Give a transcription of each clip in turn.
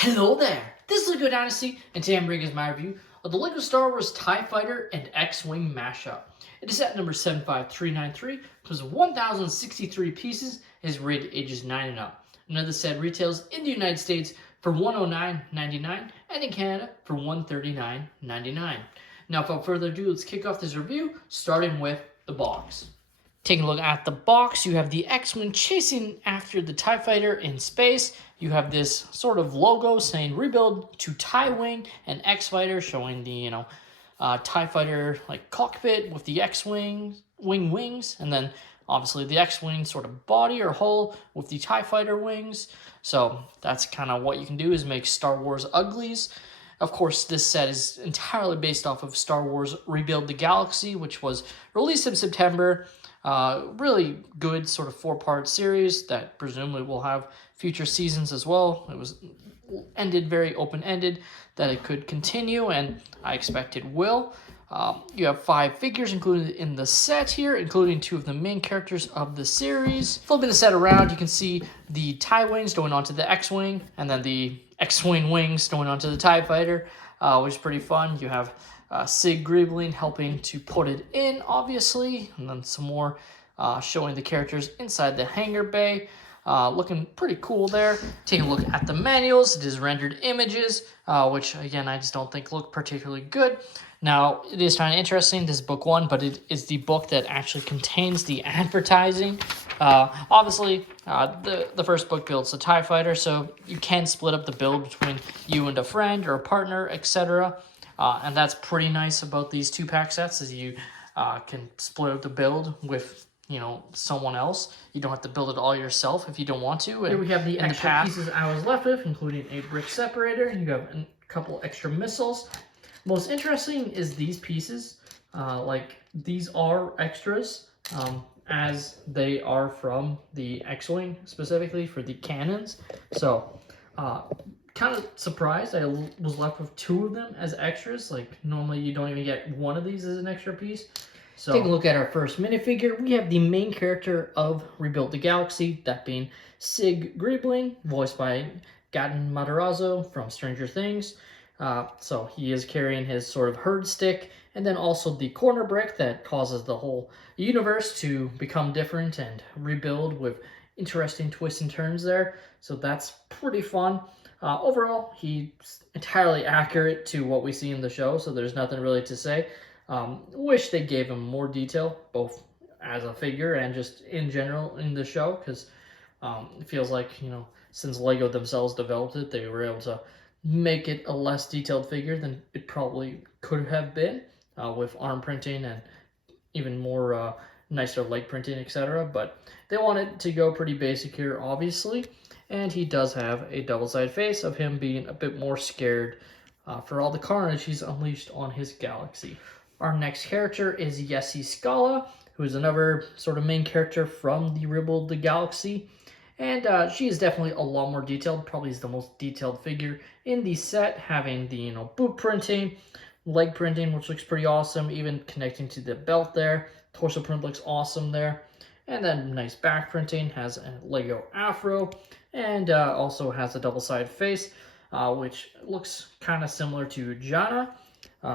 Hello there, this is LEGO Dynasty, and today I'm bringing my review of the LEGO Star Wars TIE Fighter and X-Wing Mashup. It is set number 75393, comes with 1,063 pieces, and is rated ages 9 and up. Another set retails in the United States for $109.99 and in Canada for $139.99. Now without further ado, let's kick off this review, starting with the box. Taking a look at the box, you have the X-Wing chasing after the TIE Fighter in space. You have this sort of logo saying rebuild to TIE Wing and X-Fighter, showing the, TIE Fighter like cockpit with the X-Wing wings, and then obviously the X-Wing sort of body or hull with the TIE Fighter wings. So that's kind of what you can do, is make Star Wars uglies. Of course, this set is entirely based off of Star Wars Rebuild the Galaxy, which was released in September. Really good sort of 4-part series that presumably will have future seasons as well. It was ended very open-ended, that it could continue, and I expect it will. You have 5 figures included in the set here, including 2 of the main characters of the series. Flipping the set around, you can see the TIE wings going onto the X-Wing, and then the X-Wing wings going onto the TIE Fighter, which is pretty fun. You have Sig Greebling helping to put it in, obviously, and then some more showing the characters inside the hangar bay. Looking pretty cool there. Taking a look at the manuals, it is rendered images, which again I just don't think look particularly good. Now, it is kind of interesting, this is book 1, but it is the book that actually contains the advertising. Obviously, the first book builds the TIE Fighter, so you can split up the build between you and a friend or a partner, etc. And that's pretty nice about these 2-pack sets, is you can split up the build with someone else. You don't have to build it all yourself if you don't want to. And here we have the extra pieces I was left with, including a brick separator. You have a couple extra missiles. Most interesting is these pieces. These are extras, as they are from the X-Wing, specifically for the cannons. So, kind of surprised I was left with 2 of them as extras. Like, normally you don't even get 1 of these as an extra piece. So, take a look at our first minifigure. We have the main character of Rebuild the Galaxy, that being Sig Greebling, voiced by Gaten Matarazzo from Stranger Things. So he is carrying his sort of herd stick, and then also the corner brick that causes the whole universe to become different and rebuild with interesting twists and turns there. So that's pretty fun. Overall, he's entirely accurate to what we see in the show, so there's nothing really to say. Wish they gave him more detail, both as a figure and just in general in the show, because it feels like, since LEGO themselves developed it, they were able to make it a less detailed figure than it probably could have been, with arm printing and even more nicer leg printing, etc. But they wanted to go pretty basic here, obviously, and he does have a double-sided face of him being a bit more scared for all the carnage he's unleashed on his galaxy. Our next character is Yessi Scala, who is another sort of main character from the Rebuild the Galaxy. And she is definitely a lot more detailed, probably is the most detailed figure in the set, having the boot printing, leg printing, which looks pretty awesome, even connecting to the belt there. Torso print looks awesome there. And then nice back printing, has a Lego afro, and also has a double-sided face, which looks kind of similar to Jana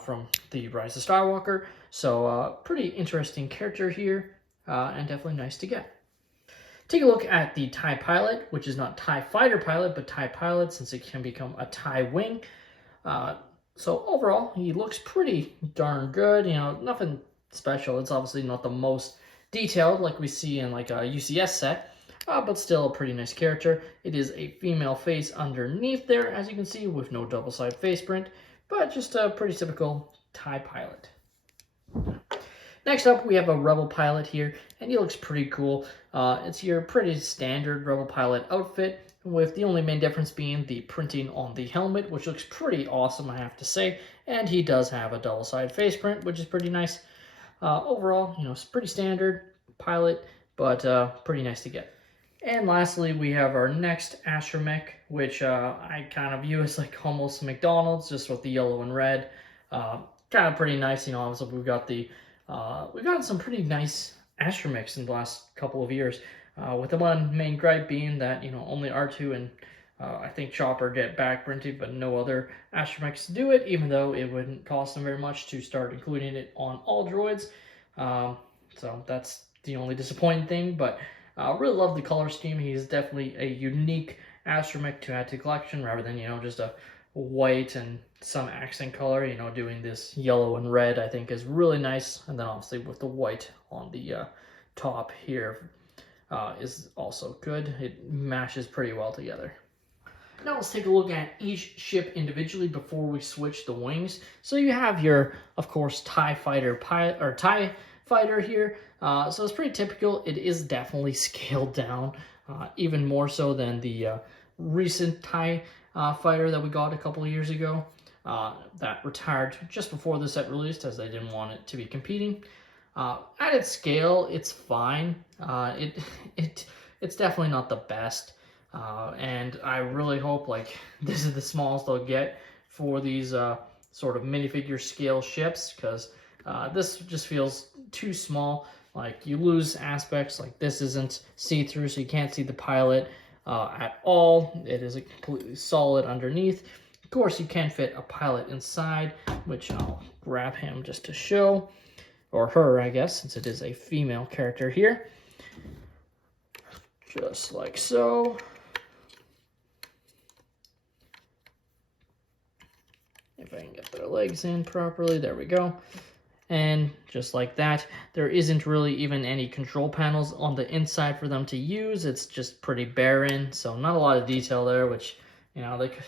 from the Rise of Skywalker. So pretty interesting character here, and definitely nice to get. Take a look at the TIE Pilot, which is not TIE Fighter Pilot, but TIE Pilot, since it can become a TIE Wing. So overall, he looks pretty darn good. Nothing special. It's obviously not the most detailed like we see in like a UCS set, but still a pretty nice character. It is a female face underneath there, as you can see, with no double-sided face print, but just a pretty typical TIE Pilot. Next up, we have a Rebel Pilot here, and he looks pretty cool. It's your pretty standard Rebel Pilot outfit, with the only main difference being the printing on the helmet, which looks pretty awesome, I have to say. And he does have a double-sided face print, which is pretty nice. Overall, it's pretty standard pilot, but pretty nice to get. And lastly, we have our next astromech, which I kind of view as like almost McDonald's, just with the yellow and red. Kind of pretty nice, obviously we've gotten some pretty nice astromechs in the last couple of years, with the one main gripe being that, only R2 and I think Chopper get back printed, but no other astromechs do it, even though it wouldn't cost them very much to start including it on all droids. So that's the only disappointing thing, but I really love the color scheme. He's definitely a unique astromech to add to the collection, rather than, just a white and some accent color. Doing this yellow and red, I think, is really nice. And then obviously with the white on the top here is also good. It mashes pretty well together. Now let's take a look at each ship individually before we switch the wings. So you have your, of course, TIE Fighter pilot, or TIE Fighter here. So it's pretty typical. It is definitely scaled down, even more so than the recent TIE Fighter that we got a couple of years ago. That retired just before the set released, as they didn't want it to be competing. At its scale, it's fine. It's definitely not the best. And I really hope, like, this is the smallest they'll get for these sort of minifigure scale ships, because this just feels too small. Like, you lose aspects, like this isn't see-through, so you can't see the pilot at all. It is a completely solid underneath. Of course, you can fit a pilot inside, which I'll grab him just to show, or her, I guess, since it is a female character here. Just like so. If I can get their legs in properly, there we go. And just like that, there isn't really even any control panels on the inside for them to use. It's just pretty barren, so not a lot of detail there, which, they could,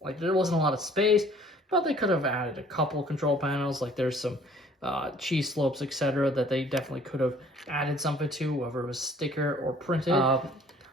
like, there wasn't a lot of space, but they could have added a couple control panels. Like, there's some cheese slopes, etc., that they definitely could have added something to, whether it was sticker or printed.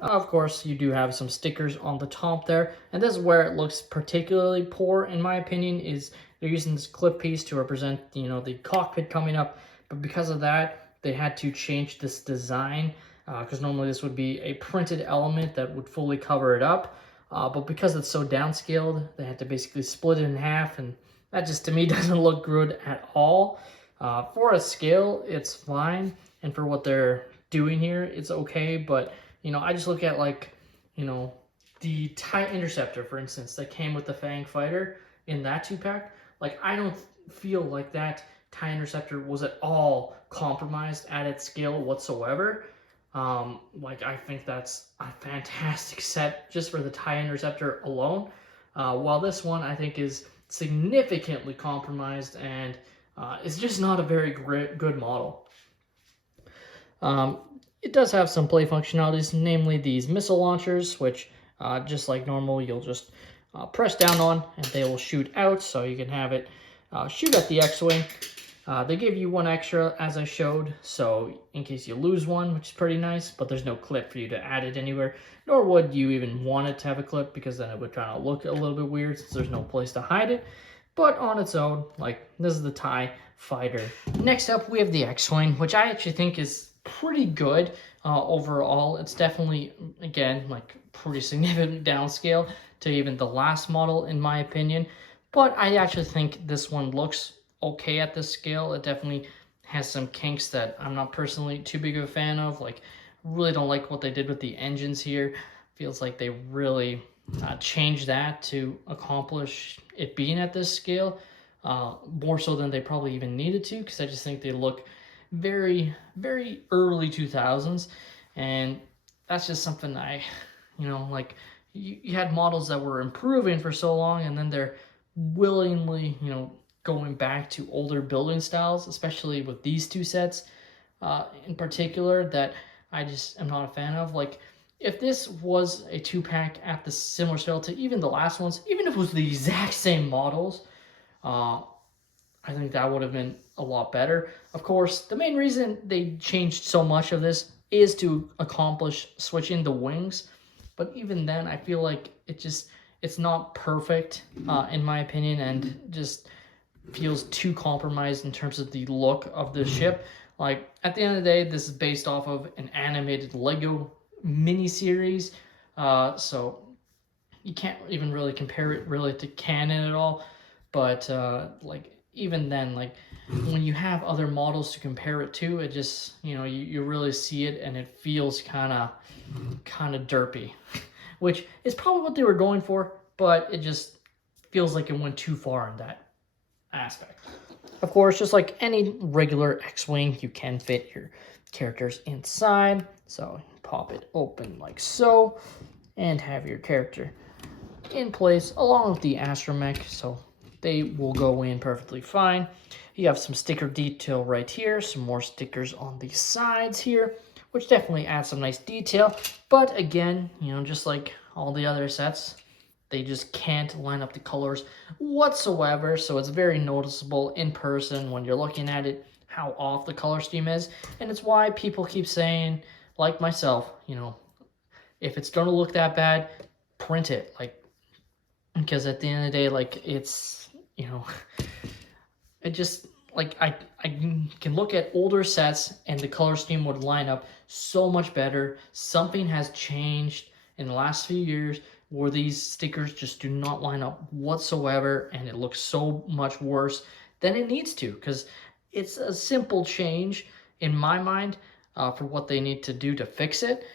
Of course, you do have some stickers on the top there, and this is where it looks particularly poor, in my opinion, is they're using this clip piece to represent, the cockpit coming up, but because of that, they had to change this design, because normally this would be a printed element that would fully cover it up, but because it's so downscaled, they had to basically split it in half, and that just, to me, doesn't look good at all. For a scale, it's fine, and for what they're doing here, it's okay, but I just look at, like, the TIE Interceptor, for instance, that came with the Fang Fighter in that 2-pack. Like, I don't feel like that TIE Interceptor was at all compromised at its scale whatsoever. Like, I think that's a fantastic set just for the TIE Interceptor alone. While this one, I think, is significantly compromised and is just not a very good model. It does have some play functionalities, namely these missile launchers, which, just like normal, you'll just press down on and they will shoot out, so you can have it shoot at the X-Wing. They give you one extra, as I showed, so in case you lose one, which is pretty nice, but there's no clip for you to add it anywhere, nor would you even want it to have a clip, because then it would kind of look a little bit weird since there's no place to hide it. But on its own, like, this is the TIE Fighter. Next up, we have the X-Wing, which I actually think is pretty good overall. It's definitely, again, like, pretty significant downscale to even the last model, in my opinion. But I actually think this one looks okay at this scale. It definitely has some kinks that I'm not personally too big of a fan of. Like, really don't like what they did with the engines here. Feels like they really changed that to accomplish it being at this scale, more so than they probably even needed to, because I just think they look very, very early 2000s, and that's just something like, you had models that were improving for so long, and then they're willingly, going back to older building styles, especially with these two sets in particular, that I just am not a fan of. Like, if this was a 2-pack at the similar scale to even the last ones, even if it was the exact same models, I think that would have been a lot better. Of course, the main reason they changed so much of this is to accomplish switching the wings. But even then, I feel like it's not perfect, in my opinion, and just feels too compromised in terms of the look of the ship. Like, at the end of the day, this is based off of an animated Lego miniseries, so you can't even really compare it really to canon at all. But like, even then, like, when you have other models to compare it to, it just, you really see it, and it feels kind of derpy, which is probably what they were going for, but it just feels like it went too far in that aspect. Of course, just like any regular X-Wing, you can fit your characters inside. So pop it open like so, and have your character in place along with the astromech, so they will go in perfectly fine. You have some sticker detail right here, some more stickers on the sides here, which definitely adds some nice detail. But again, you know, just like all the other sets, they just can't line up the colors whatsoever. So it's very noticeable in person when you're looking at it, how off the color scheme is. And it's why people keep saying, like myself, you know, if it's going to look that bad, print it. Like, because at the end of the day, like, it's, you know, it just, like, I can look at older sets and the color scheme would line up so much better. Something has changed in the last few years where these stickers just do not line up whatsoever, and it looks so much worse than it needs to, because it's a simple change in my mind for what they need to do to fix it.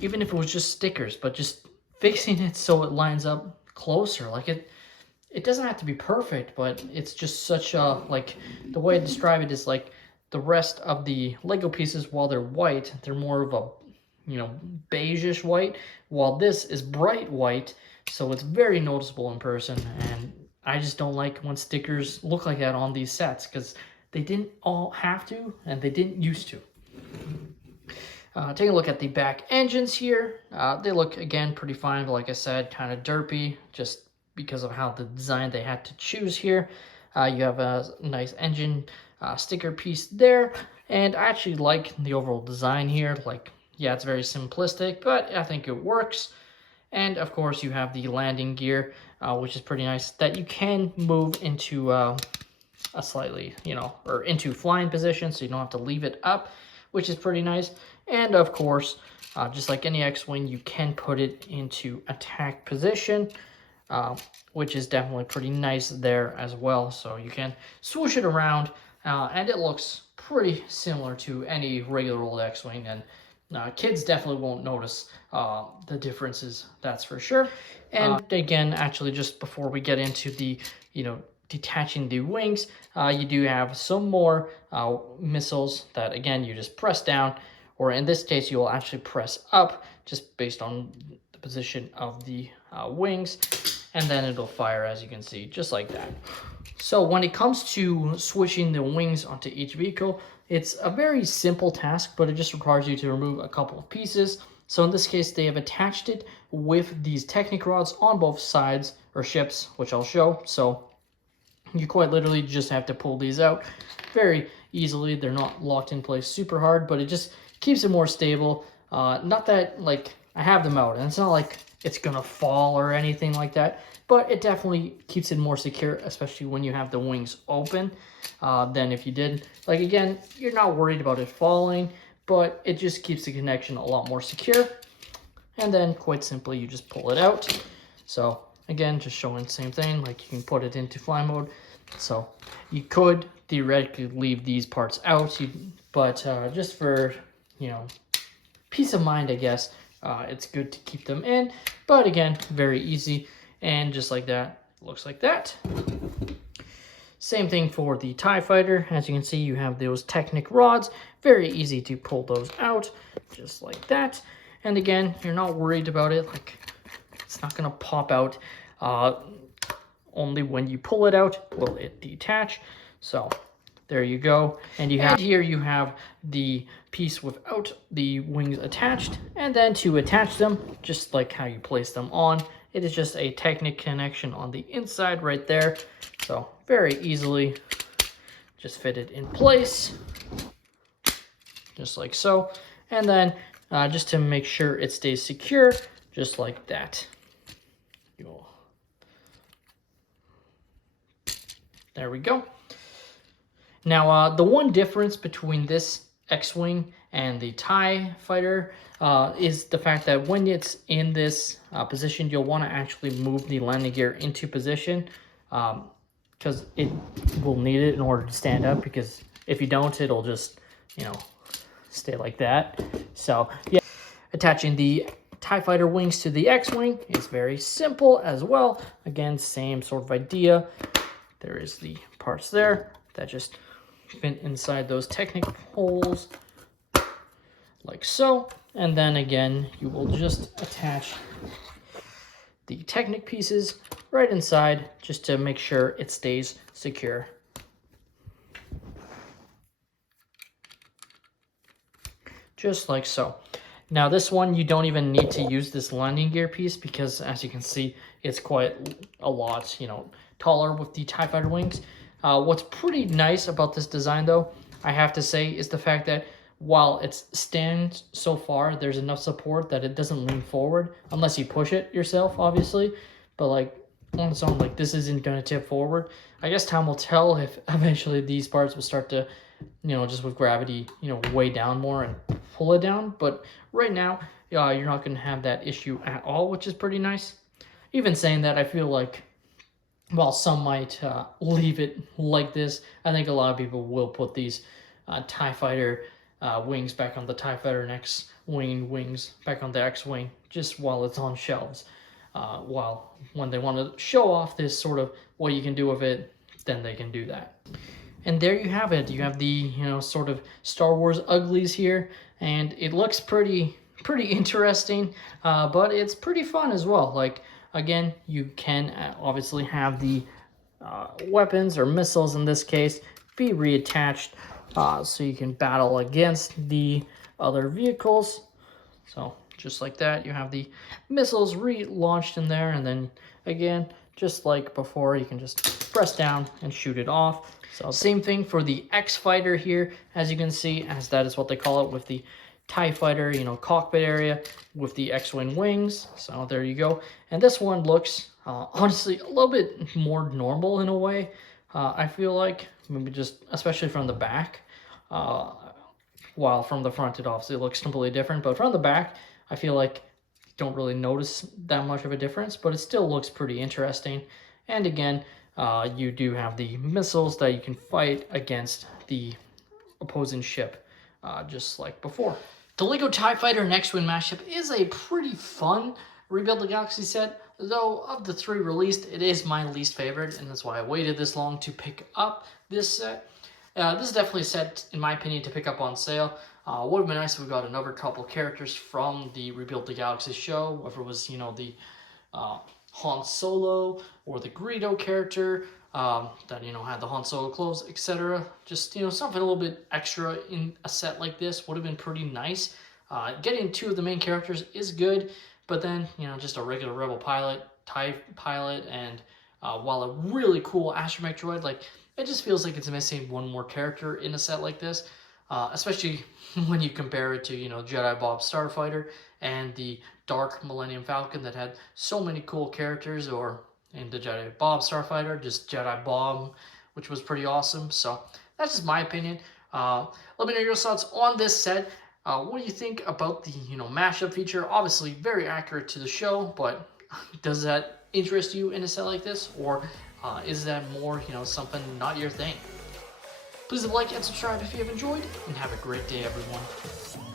Even if it was just stickers, but just fixing it so it lines up closer. Like, it doesn't have to be perfect, but it's just such a, like, the way I describe it is like the rest of the Lego pieces, while they're white, they're more of a, you know, beige-ish white, while this is bright white, so it's very noticeable in person. And I just don't like when stickers look like that on these sets, because they didn't all have to, and they didn't used to. Take a look at the back engines here. They look, again, pretty fine, but like I said, kind of derpy, just because of how the design they had to choose here. You have a nice engine sticker piece there, and I actually like the overall design here. Like, yeah, it's very simplistic, but I think it works. And of course, you have the landing gear, which is pretty nice, that you can move into a slightly, you know, or into flying position, so you don't have to leave it up, which is pretty nice. And of course, just like any X-Wing, you can put it into attack position, which is definitely pretty nice there as well. So you can swoosh it around, and it looks pretty similar to any regular old X-Wing, and kids definitely won't notice the differences, that's for sure. And again, actually, just before we get into the, you know, detaching the wings, you do have some more missiles that, again, you just press down, or in this case, you will actually press up, just based on the position of the wings, and then it'll fire, as you can see, just like that. So when it comes to switching the wings onto each vehicle, it's a very simple task, but it just requires you to remove a couple of pieces. So in this case, they have attached it with these Technic rods on both sides, or ships, which I'll show. So you quite literally just have to pull these out very easily. They're not locked in place super hard, but it just keeps it more stable. Not that, like, I have them out, and it's not like it's gonna fall or anything like that, but it definitely keeps it more secure, especially when you have the wings open, than if you did. Like, again, you're not worried about it falling, but it just keeps the connection a lot more secure. And then, quite simply, you just pull it out. So, again, just showing the same thing, like, you can put it into fly mode. So, you could theoretically leave these parts out, but just for, you know, peace of mind, I guess, it's good to keep them in. But again, very easy, and just like that, looks like that. Same thing for the TIE Fighter. As you can see, you have those Technic rods. Very easy to pull those out, just like that. And again, you're not worried about it. Like, it's not gonna pop out. Only when you pull it out will it detach. So there you go. And you have here, you have the piece without the wings attached. And then to attach them, just like how you place them on, it is just a Technic connection on the inside right there. So very easily just fit it in place, just like so. And then just to make sure it stays secure, just like that. There we go. Now, the one difference between this X-Wing and the TIE Fighter is the fact that when it's in this position, you'll want to actually move the landing gear into position, because it will need it in order to stand up, because if you don't, it'll just, you know, stay like that. So, yeah, attaching the TIE Fighter wings to the X-Wing is very simple as well. Again, same sort of idea. There is the parts there that just fit inside those Technic holes, like so. And then again, you will just attach the Technic pieces right inside just to make sure it stays secure. Just like so. Now this one, you don't even need to use this landing gear piece because as you can see, it's quite a lot, taller with the TIE Fighter wings. What's pretty nice about this design though, I have to say, is the fact that while it stands so far, there's enough support that it doesn't lean forward unless you push it yourself, obviously. But like on its own, like this isn't going to tip forward. I guess time will tell if eventually these parts will start to, just with gravity, weigh down more and pull it down. But right now, you're not going to have that issue at all, which is pretty nice. Even saying that, I feel like while some might leave it like this, I think a lot of people will put these TIE Fighter wings back on the TIE Fighter and X-Wing wings back on the X-Wing just while it's on shelves. While when they want to show off this sort of what you can do with it, then they can do that. And there you have it. You have the sort of Star Wars uglies here, and it looks pretty interesting, but it's pretty fun as well. Like again, you can obviously have the weapons or missiles in this case be reattached, so you can battle against the other vehicles. So just like that, you have the missiles relaunched in there, and then again, just like before, you can just press down and shoot it off. So same thing for the X-Fighter here, as you can see, as that is what they call it with the TIE Fighter, cockpit area with the X-Wing wings. So there you go. And this one looks, honestly, a little bit more normal in a way. I feel like, maybe just, especially from the back. While from the front, it obviously looks completely different. But from the back, I feel like you don't really notice that much of a difference. But it still looks pretty interesting. And again, you do have the missiles that you can fight against the opposing ship, just like before. The LEGO TIE Fighter and X-Wing Mashup is a pretty fun Rebuild the Galaxy set, though of the three released, it is my least favorite, and that's why I waited this long to pick up this set. This is definitely a set, in my opinion, to pick up on sale. Would have been nice if we got another couple characters from the Rebuild the Galaxy show, whether it was, the Han Solo or the Greedo character that had the Han Solo clothes, etc. Just something a little bit extra in a set like this would have been pretty nice. Getting two of the main characters is good, but then just a regular Rebel pilot, TIE pilot, and while a really cool astromech droid, like it just feels like it's missing one more character in a set like this. Especially when you compare it to, Jedi Bob Starfighter and the Dark Millennium Falcon that had so many cool characters, or in the Jedi Bob Starfighter, just Jedi Bob, which was pretty awesome. So that's just my opinion. Let me know your thoughts on this set. What do you think about the, mashup feature? Obviously very accurate to the show, but does that interest you in a set like this? Or is that more, something not your thing? Please like and subscribe if you have enjoyed, and have a great day, everyone.